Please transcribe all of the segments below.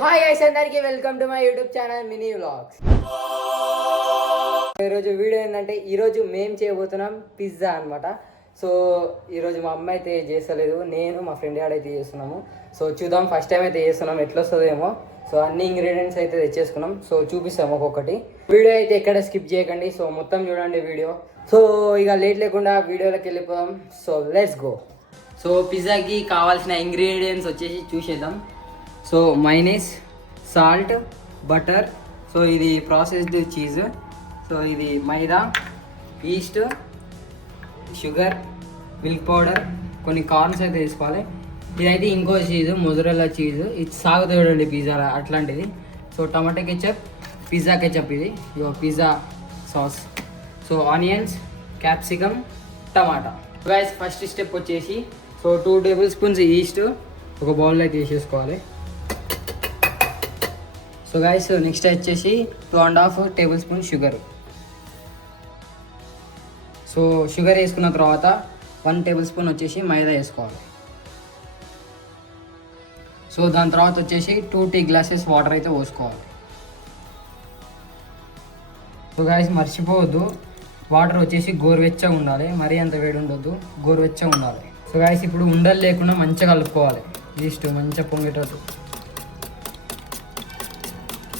Hi guys అందరికి welcome to my YouTube channel mini vlogs. ఈరోజు video ఏంటంటే ఈరోజు మేము చేయబోతున్నాం పిజ్జా అనమాట. సో ఈరోజు మా అమ్మ అయితే చేస్తలేదు, నేను మా ఫ్రెండ్ గారు అయితే చేస్తున్నాము. సో చూద్దాం, ఫస్ట్ టైం అయితే చేస్తున్నాం, ఎట్లా వస్తుందేమో. సో అన్ని ఇంగ్రీడియంట్స్ అయితే తెచ్చేసుకున్నాం, సో చూపిస్తాము ఒక్కొక్కటి. వీడియో అయితే ఎక్కడ స్కిప్ చేయకండి, సో మొత్తం చూడండి వీడియో. సో ఇక లేట్ లేకుండా వీడియోలోకి వెళ్ళిపోదాం. So let's go. సో పిజ్జాకి కావాల్సిన ఇంగ్రీడియంట్స్ వచ్చేసి చూసేద్దాం. So mayonnaise, salt, butter, so ఇది ప్రాసెస్డ్ చీజ్, సో ఇది maida, yeast, sugar, milk powder, కొన్ని కార్న్స్ అయితే తీసుకోవాలి. ఇదైతే ఇంకో చీజ్, మొజరెల్లా చీజ్, ఇది సాగుతూడండి పిజ్జా అట్లాంటిది. So tomato ketchup, pizza ketchup, ఇది ఇగో pizza sauce. So onions, capsicum, tomato. Guys first step వచ్చేసి సో 2 టేబుల్ స్పూన్స్ ఈస్ట్ ఒక బౌల్లో అయితే వేసేసుకోవాలి. సో గైస్ నెక్స్ట్ వచ్చేసి 2.5 table spoon sugar. So sugar వేసుకున్న తర్వాత 1 టేబుల్ స్పూన్ వచ్చేసి మైదా వేసుకోవాలి. సో దాని తర్వాత వచ్చేసి 2 టీ గ్లాసెస్ వాటర్ అయితే పోసుకోవాలి. సో గైస్ మర్చిపోవద్దు, వాటర్ వచ్చేసి గోరువెచ్చగా ఉండాలి, మరీ అంత వేడి ఉండొద్దు, గోరువెచ్చగా ఉండాలి. సో గైస్ ఇప్పుడు ఉండలు లేకుండా మంచిగా కలుపుకోవాలి, ఈస్ట్ మంచిగా పొంగేటట్టు.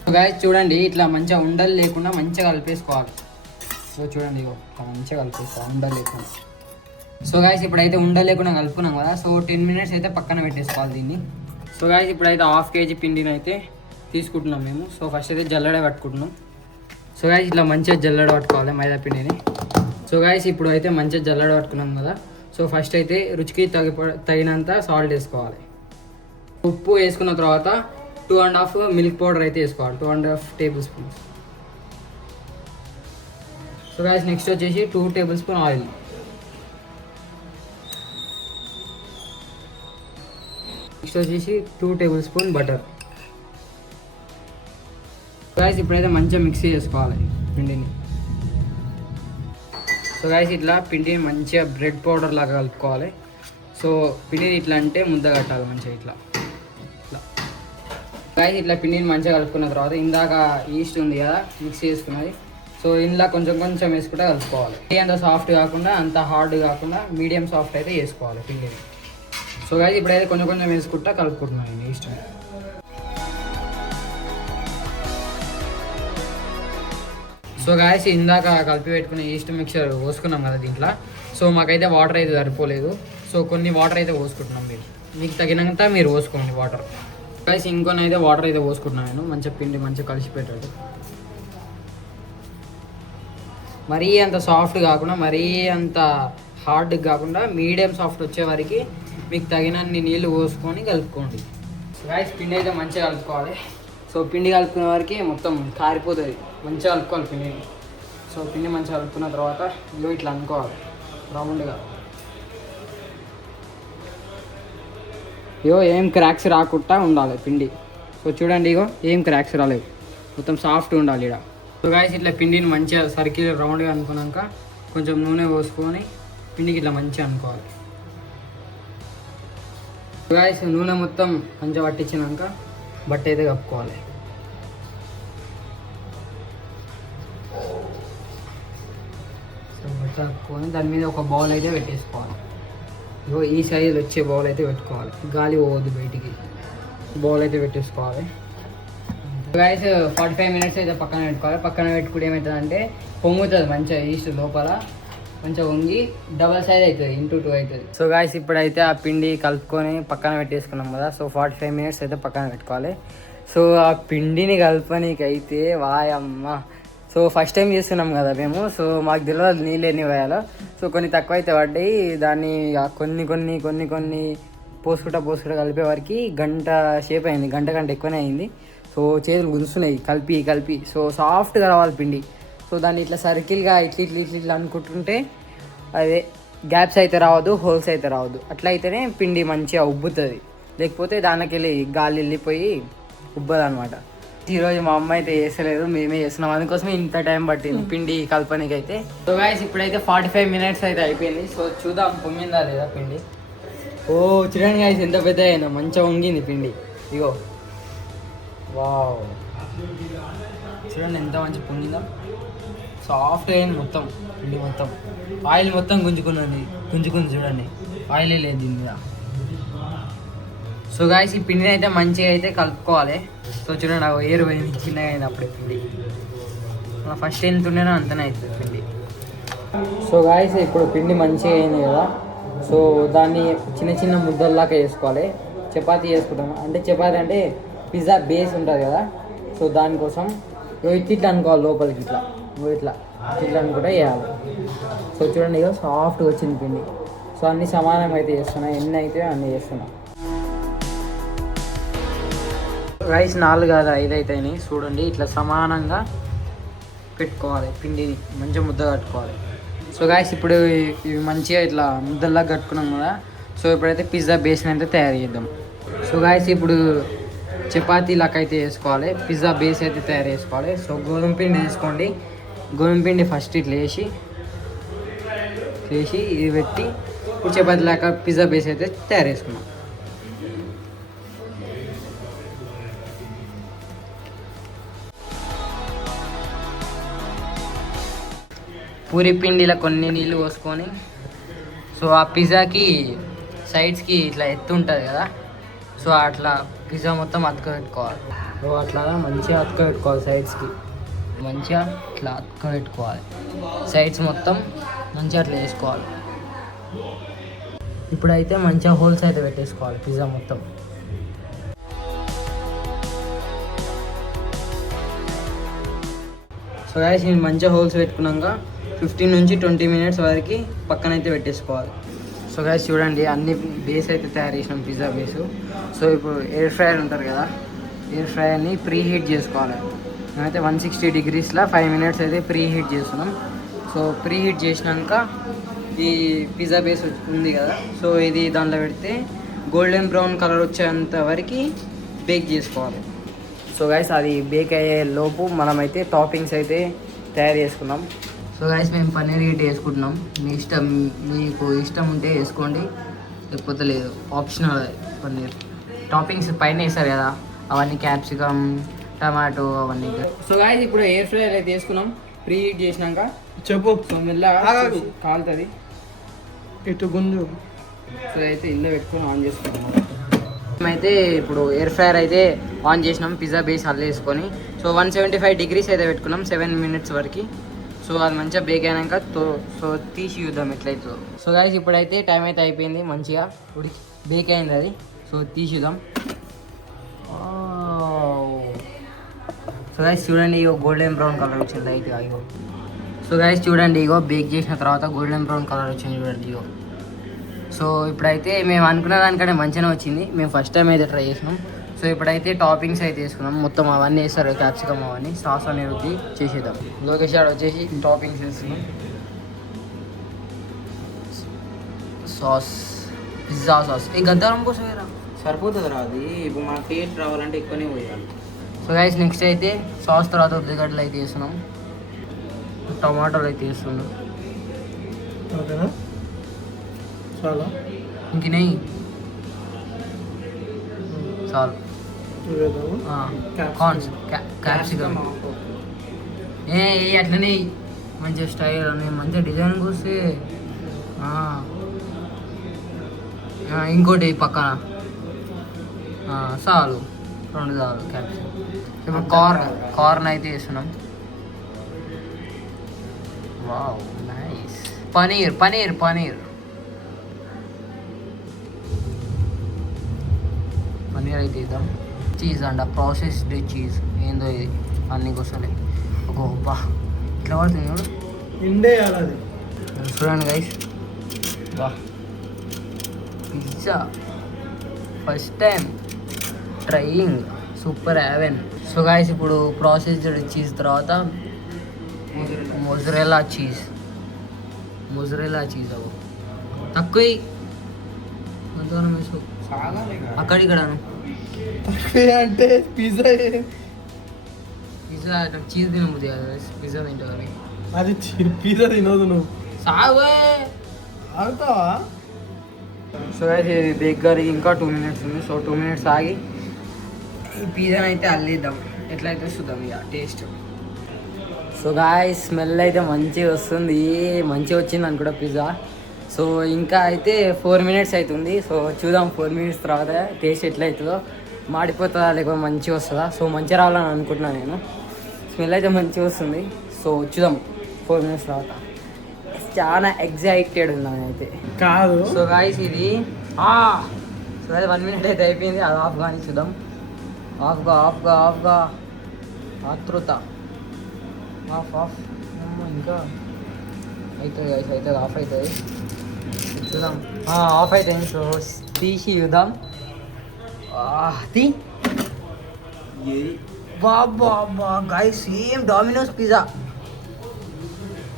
సో గైస్ చూడండి, ఇట్లా మంచిగా ఉండలు లేకుండా మంచిగా కలిపేసుకోవాలి. సో చూడండి ఇట్లా మంచిగా కలిపేసుకోవాలి ఉండలు లేకుండా. సో గైస్ ఇప్పుడైతే ఉండలు లేకుండా కలుపుకున్నాం కదా, సో 10 మినిట్స్ అయితే పక్కన పెట్టేసుకోవాలి దీన్ని. సో గైస్ ఇప్పుడైతే 1/2 kg పిండిని అయితే తీసుకుంటున్నాం మేము. సో ఫస్ట్ అయితే జల్లెడ పట్టుకుంటున్నాం. సో గైస్ ఇట్లా మంచిగా జల్లెడ పట్టుకోవాలి మైదా పిండిని. సో గైస్ ఇప్పుడు అయితే మంచిగా జల్లెడ పట్టుకున్నాం కదా, సో ఫస్ట్ అయితే రుచికి తగినంత సాల్ట్ వేసుకోవాలి. ఉప్పు వేసుకున్న తర్వాత 2.5 మిల్క్ పౌడర్ అయితే వేసుకోవాలి, 2.5 table spoons. So guys next వచ్చేసి 2 టేబుల్ స్పూన్ ఆయిల్. నెక్స్ట్ వచ్చేసి 2 టేబుల్ స్పూన్ బటర్. గైస్ ఇప్పుడైతే మంచిగా మిక్సీ చేసుకోవాలి పిండిని. సో గైస్ ఇట్లా పిండిని మంచిగా బ్రెడ్ పౌడర్ లాగా కలుపుకోవాలి. సో పిండిని ఇట్లా అంటే ముద్ద కట్టాలి మంచిగా ఇట్లా ఇట్లా. గైస్ ఇట్లా పిండిని మంచిగా కలుపుకున్న తర్వాత ఇందాక ఈస్ట్ ఉంది కదా మిక్స్ చేసుకున్నది, సో ఇందులో కొంచెం కొంచెం వేసుకుంటే కలుపుకోవాలి. అంత సాఫ్ట్ కాకుండా అంత హార్డ్ కాకుండా మీడియం సాఫ్ట్ అయితే వేసుకోవాలి పిండిని. సో గైస్ ఇప్పుడైతే కొంచెం కొంచెం వేసుకుంటా కలుపుకుంటున్నాను ఈస్ట్. సో గాయస్ ఇందాక కలిపి పెట్టుకున్న ఈస్ట్ మిక్చర్ పోసుకున్నాం కదా దీంట్లో. సో మాకైతే వాటర్ అయితే సరిపోలేదు, సో కొన్ని వాటర్ అయితే పోసుకుంటున్నాం. మీకు తగినంత మీరు పోసుకోండి వాటర్. గాయస్ ఇంకొని అయితే వాటర్ అయితే పోసుకుంటున్నాను నేను, మంచిగా పిండి మంచిగా కలిసి పెట్టాడు. మరీ అంత సాఫ్ట్ కాకుండా మరీ అంత హార్డ్ కాకుండా మీడియం సాఫ్ట్ వచ్చే వరకు మీకు తగినన్ని నీళ్ళు పోసుకొని కలుపుకోండి. సో గాయస్ పిండి అయితే మంచిగా కలుపుకోవాలి. సో పిండి కలుపుకునే వరకు మొత్తం కారిపోతుంది, మంచిగా కలుపుకోవాలి పిండిని. సో పిండి మంచిగా కలుపుకున్న తర్వాత ఇగో ఇట్లా అనుకోవాలి రౌండ్గా. ఇగో ఏం క్రాక్స్ రాకుండా ఉండాలి పిండి. సో చూడండి ఇగో ఏం క్రాక్స్ రాలేదు, మొత్తం సాఫ్ట్ ఉండాలి ఇక్కడ. సో గాయస్ ఇట్లా పిండిని మంచిగా సర్కిల్ రౌండ్గా అనుకున్నాక కొంచెం నూనె పోసుకొని పిండికి ఇట్లా మంచిగా అనుకోవాలి. సో గాయస్ నూనె మొత్తం మంచిగా పట్టించినాక బట్ట అయితే కప్పుకోవాలి. సో బట్ట కప్పుకొని దాని మీద ఒక బౌల్ అయితే పెట్టేసుకోవాలి. ఇగో ఈ సైజులో వచ్చే బౌల్ అయితే పెట్టుకోవాలి, గాలి పోవద్దు బయటికి. బౌల్ అయితే పెట్టేసుకోవాలి. గైస్ 45 మినిట్స్ అయితే పక్కన పెట్టుకోవాలి. పక్కన పెట్టుకుంటే ఏమవుతుందంటే పొంగుతుంది మంచిగా, ఈస్ట్ లోపల మంచిగా వంగి డబల్ సైజ్ అవుతుంది, ఇంటూ 2 అవుతుంది. సో గాయస్ ఇప్పుడైతే ఆ పిండి కలుపుకొని పక్కన పెట్టేసుకున్నాం కదా, సో 45 మినిట్స్ అయితే పక్కన పెట్టుకోవాలి. సో ఆ పిండిని కలపనీకి అయితే వాయమ్మ. సో ఫస్ట్ టైం చేస్తున్నాం కదా మేము, సో మాకు తెలియదు నీళ్ళు ఎన్ని వేయాలో. సో కొన్ని తక్కువ అయితే పడ్డాయి, దాన్ని కొన్ని కొన్ని కొన్ని కొన్ని పోసుకుంటా కలిపే వరకు గంట సేపు అయింది, గంట ఎక్కువనే అయింది. సో చేతులు గుంజుతున్నాయి కలిపి కలిపి. సో సాఫ్ట్గా రావాలి పిండి. సో దాన్ని ఇట్లా సర్కిల్గా ఇట్లా అనుకుంటుంటే అదే గ్యాప్స్ అయితే రావద్దు, హోల్స్ అయితే రావద్దు. అట్లా అయితేనే పిండి మంచిగా ఉబ్బుతుంది, లేకపోతే దానికి వెళ్ళి గాలి వెళ్ళిపోయి ఉబ్బదు అనమాట. ఈరోజు మా అమ్మ అయితే చేసలేదు, మేమే చేస్తున్నాం, అందుకోసమే ఇంత టైం పట్టింది పిండి కలపనికి అయితే. సో గాయస్ ఇప్పుడైతే 45 మినిట్స్ అయితే అయిపోయింది. సో చూద్దాం పొంగిందా లేదా పిండి. ఓ చూడండి గాయస్ ఎంత పెద్ద అయినా మంచిగా వంగింది పిండి. ఇగో వావ్, చూడండి ఎంత మంచి పొంగిందో. సాఫ్ట్ అయింది మొత్తం, పిండి మొత్తం. ఆయిల్ మొత్తం గుంజుకుంది చూడండి, ఆయిలే లేదు దీని మీద. సో గాయస్ ఈ పిండిని అయితే మంచిగా అయితే కలుపుకోవాలి. సో చూడండి ఏరు పోయింది, చిన్నగా అయింది అప్పుడే పిండి. ఫస్ట్ ఎంత ఉండేనో అంతనే అవుతుంది పిండి. సో గాయస్ ఇప్పుడు పిండి మంచిగా అయింది కదా. సో దాన్ని చిన్న చిన్న ముద్దల్లాగా వేసుకోవాలి. చపాతీ చేసుకుంటాం అంటే, చపాతీ అంటే పిజ్జా బేస్ ఉంటుంది కదా. సో దానికోసం ఇట్లా అనుకోవాలి, లోపలికి ఇట్లా ఇట్లా అనుకుంటే వేయాలి. సో చూడండి ఇక సాఫ్ట్గా వచ్చింది పిండి. సో అన్నీ సమానంగా అయితే చేస్తున్నా, ఎన్ని అయితే అన్నీ చేస్తున్నా. రైస్ 4 కాదు 5 అవుతాయని చూడండి. ఇట్లా సమానంగా పెట్టుకోవాలి, పిండిని మంచిగా ముద్ద కట్టుకోవాలి. సో గాయస్ ఇప్పుడు ఇవి మంచిగా ఇట్లా ముద్దల్లా కట్టుకున్నాం కదా. సో ఇప్పుడైతే పిజ్జా బేస్ని అయితే తయారు చేద్దాం. సో గాయస్ ఇప్పుడు చపాతీలకు అయితే వేసుకోవాలి, పిజ్జా బేస్ అయితే తయారు చేసుకోవాలి. సో గోధుమ పిండి తీసుకోండి. గోధుమ పిండి ఫస్ట్ ఇట్లా వేసి ఇది పెట్టి ఇప్పుడు చపాతీ లాగా పిజ్జా బేస్ అయితే తయారు చేసుకున్నాం. పూరి పిండిలో కొన్ని నీళ్ళు పోసుకొని, సో ఆ పిజ్జాకి సైడ్స్కి ఇట్లా ఎత్తు ఉంటుంది కదా. సో అట్లా పిజ్జా మొత్తం అతకబెట్టుకోవాలి. సో అట్లా మంచిగా అతకబెట్టుకోవాలి, సైడ్స్కి మంచిగా ఇట్లా అతకబెట్టుకోవాలి. సైడ్స్ మొత్తం మంచిగా అట్లా వేసుకోవాలి. ఇప్పుడైతే మంచిగా హోల్స్ అయితే పెట్టేసుకోవాలి పిజ్జా మొత్తం. సో గాయస్ నేను మంచిగా హోల్స్ పెట్టుకున్నాక 15 నుంచి 20 మినిట్స్ వరకు పక్కనైతే పెట్టేసుకోవాలి. సో గాయస్ చూడండి అన్ని బేస్ అయితే తయారు చేసినాం, పిజ్జా బేసు. సో ఇప్పుడు ఎయిర్ ఫ్రైయర్ ఉంటుంది కదా, ఎయిర్ ఫ్రైయర్ని ప్రీ హీట్ చేసుకోవాలి. మేమైతే 160 degreesలో 5 minutes అయితే ప్రీ హీట్ చేస్తున్నాం. సో ప్రీ హీట్ చేసినాక ఈ పిజ్జా బేస్ ఉంది కదా, సో ఇది దాంట్లో పెడితే గోల్డెన్ బ్రౌన్ కలర్ వచ్చేంత వరకు బేక్ చేసుకోవాలి. సో గైస్ అది బేక్ అయ్యే లోపు మనమైతే టాపింగ్స్ అయితే తయారు చేసుకున్నాం. సో గైస్ మేము పన్నీర్ గిట్ వేసుకుంటున్నాం. మీకు ఇష్టం ఉంటే వేసుకోండి, లేకపోతే లేదు, ఆప్షనల్. పన్నీర్ టాపింగ్స్ పైన వేస్తారు కదా, అవన్నీ క్యాప్సికమ్, టమాటో అవన్నీ. సో గైస్ ఇప్పుడు ఎయిర్ ఫ్రైయర్ అయితే వేసుకున్నాం ప్రీ హీట్ చేసినాక. చెప్పు. సో మెల్లగా కాలుతుంది ఇటు గుంజు. సో అయితే ఇల్లు పెట్టుకొని ఆన్ చేసుకున్నాం. మేమైతే ఇప్పుడు ఎయిర్ ఫ్రైయర్ అయితే ఆన్ చేసినాం, పిజ్జా బేస్ అల్లు వేసుకొని. సో 175 degrees అయితే పెట్టుకున్నాం 7 minutes వరకు. సో అది మంచిగా బేక్ అయినాక సో తీసి చూద్దాం ఎట్లయితే. సో గైస్ ఇప్పుడైతే టైం అయితే అయిపోయింది, మంచిగా బేక్ అయింది అది. సో తీసి చూద్దాం. సో గైస్ చూడండి ఇగో గోల్డెన్ బ్రౌన్ కలర్ వచ్చింది లైట్గా ఇగో. సో గైస్ చూడండి ఇగో బేక్ చేసిన తర్వాత గోల్డెన్ బ్రౌన్ కలర్ వచ్చింది చూడండి ఇగో. సో ఇప్పుడైతే మేము అనుకున్న దానికంటే మంచిగానే వచ్చింది, మేము ఫస్ట్ టైం అయితే ట్రై చేసినాం. సో ఇప్పుడైతే టాపింగ్స్ అయితే వేసుకున్నాం, మొత్తం అవన్నీ వేస్తారు క్యాప్సికమ్ అవన్నీ, సాస్ అనేది రుద్ది చేసేద్దాం. లోకేష్ వచ్చేసి టాపింగ్స్ వేస్తున్నాం. Sauce, pizza sauce. ఈ గద్దారం కోసం సరిపోతుంది రా అది. ఇప్పుడు మన టేస్ట్ రావాలంటే ఎక్కువనే పోయాలి. సో గైస్ నెక్స్ట్ అయితే సాస్ తర్వాత ఉల్లిగడ్డలు అయితే వేస్తున్నాం, టమాటోలు అయితే వేస్తున్నాం. ఓకేనా, చాలా ఇంక నెయ్యి చాలు. కార్న్స్, క్యాప్సికమ్ అట్లనే మంచిగా స్టైల్ మంచిగా డిజైన్ కూస్తే. ఇంకోటి పక్కన చాలు, 2 చాలు క్యాప్సికమ్. ఇప్పుడు కార్న్ అయితే వేస్తున్నాం. Wow nice. పనీర్ పనీర్ పనీర్ పనీర్ అయితే ఇద్దాం. చీజ్ అంట, ప్రాసెస్డ్ చీజ్ ఏందో ఇది అన్నీ కోసలే. ఒక బా ఇట్లా పడుతుంది చూడు, ఇండే అది చూడండి గైస్. బా pizza first time trying, super haven't. So guys ఇప్పుడు ప్రాసెస్డ్ చీజ్ తర్వాత మొజరెలా చీజ్ అవు తక్కువ అక్కడిక్కడను అంటే పిజ్జా చీజ్ తినబుద్ది కదా, పిజ్జా తింటావు కానీ అది పిజ్జా తినదు నువ్వు సాగు ఆగుతావా. సో ఇది బేక్ గారికి ఇంకా 2 minutes ఉంది. సో 2 minutes ఆగి ఈ పిజ్జాని అయితే అల్లిద్దాం, ఎట్లయితే చూద్దాం ఇక టేస్ట్. సో గాయ్స్ స్మెల్ అయితే మంచిగా వస్తుంది, మంచిగా వచ్చింది అనుకుంటా పిజ్జా. సో ఇంకా అయితే 4 minutes అవుతుంది. సో చూద్దాం 4 minutes తర్వాత టేస్ట్ ఎట్లా అవుతుందో, మాడిపోతుందా లేకపోతే మంచిగా వస్తుందా. సో మంచిగా రావాలని అనుకుంటున్నాను నేను. స్మెల్ అయితే మంచిగా వస్తుంది. సో చూద్దాం 4 minutes తర్వాత. చాలా ఎగ్జైటెడ్ ఉన్నాను అయితే. కాదు సో గాయ్స్ ఇది సో అది 1 minute అయితే అయిపోయింది. అది ఆఫ్ కానీ చూద్దాం. ఆఫ్గా ఆతృత ఆఫ్ ఇంకా అవుతుంది గైస్, అవుతుంది ఆఫ్ అవుతుంది చూద్దాం. ఆఫ్ అవుతుంది. సో తీసి చూద్దాం. బాబా guys same Domino's pizza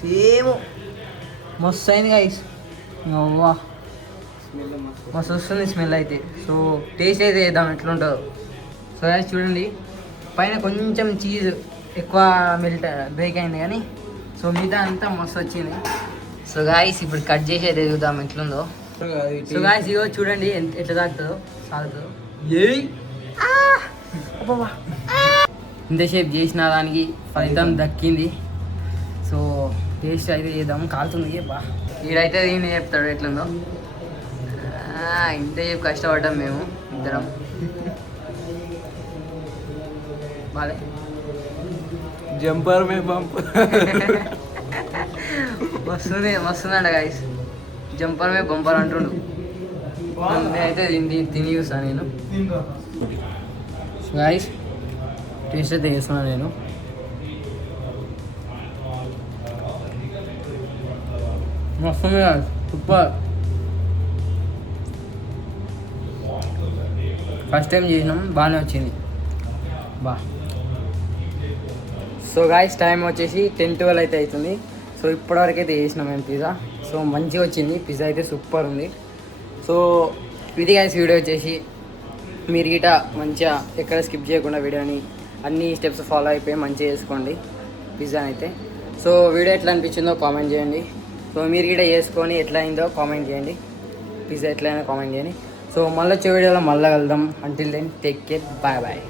same మస్తు అయింది గైస్. అవ్వా స్మెల్ మస్తు. మస్తు వస్తుంది స్మెల్ అయితే. సో టేస్ట్ అయితే వేద్దాం ఎట్లుంటుందో. సో గైస్ చూడండి, పైన కొంచెం చీజ్ ఎక్కువ మెల్ట్ బ్రేక్ అయింది కానీ సో మిగతా అంతా మస్తు వచ్చింది. సో గాయస్ ఇప్పుడు కట్ చేసి అయితే చూద్దాం ఎట్లుందో. సో గాయస్ ఇగో చూడండి ఎట్లా తాగుతుందో సాగుతుందో. ఇంతసేపు చేసిన దానికి ఫలితం దక్కింది. సో టేస్ట్ అయితే చేద్దాం. కాలుతుంది బా, ఈడైతే దీన్ని చెప్తాడు ఎట్లుందో. ఇంతసేపు కష్టపడ్డాం మేము ఇద్దరం. బాలే జంపర్ మే బంప్. మస్తుందంట గాయస్. జంపర్ మే బంపర్ అంటుండు. నేనైతే తిని చూస్తాను నేను. గాయస్ టేస్ట్ అయితే చేస్తున్నాను నేను. మస్తుంది సూపర్. ఫస్ట్ టైం చేసినాం, బాగానే వచ్చింది బా. సో గాయస్ టైం వచ్చేసి 10-12 అయితే అవుతుంది. సో ఇప్పటివరకు అయితే చేసినాం మేము పిజ్జా. సో మంచిగా వచ్చింది పిజ్జా అయితే, సూపర్ ఉంది. సో ఇది గాయస్ వీడియో వచ్చేసి. మీరు గిట మంచిగా ఎక్కడ స్కిప్ చేయకుండా వీడియోని అన్ని స్టెప్స్ ఫాలో అయిపోయి మంచిగా చేసుకోండి పిజ్జా అయితే. సో వీడియో ఎట్లా అనిపించిందో కామెంట్ చేయండి. సో మీరు గిట చేసుకొని ఎట్లా అయిందో కామెంట్ చేయండి. పిజ్జా ఎట్లయినా కామెంట్ చేయండి. సో మళ్ళీ వచ్చే వీడియోలో మళ్ళీ కలుద్దాం. Until then take care, bye bye.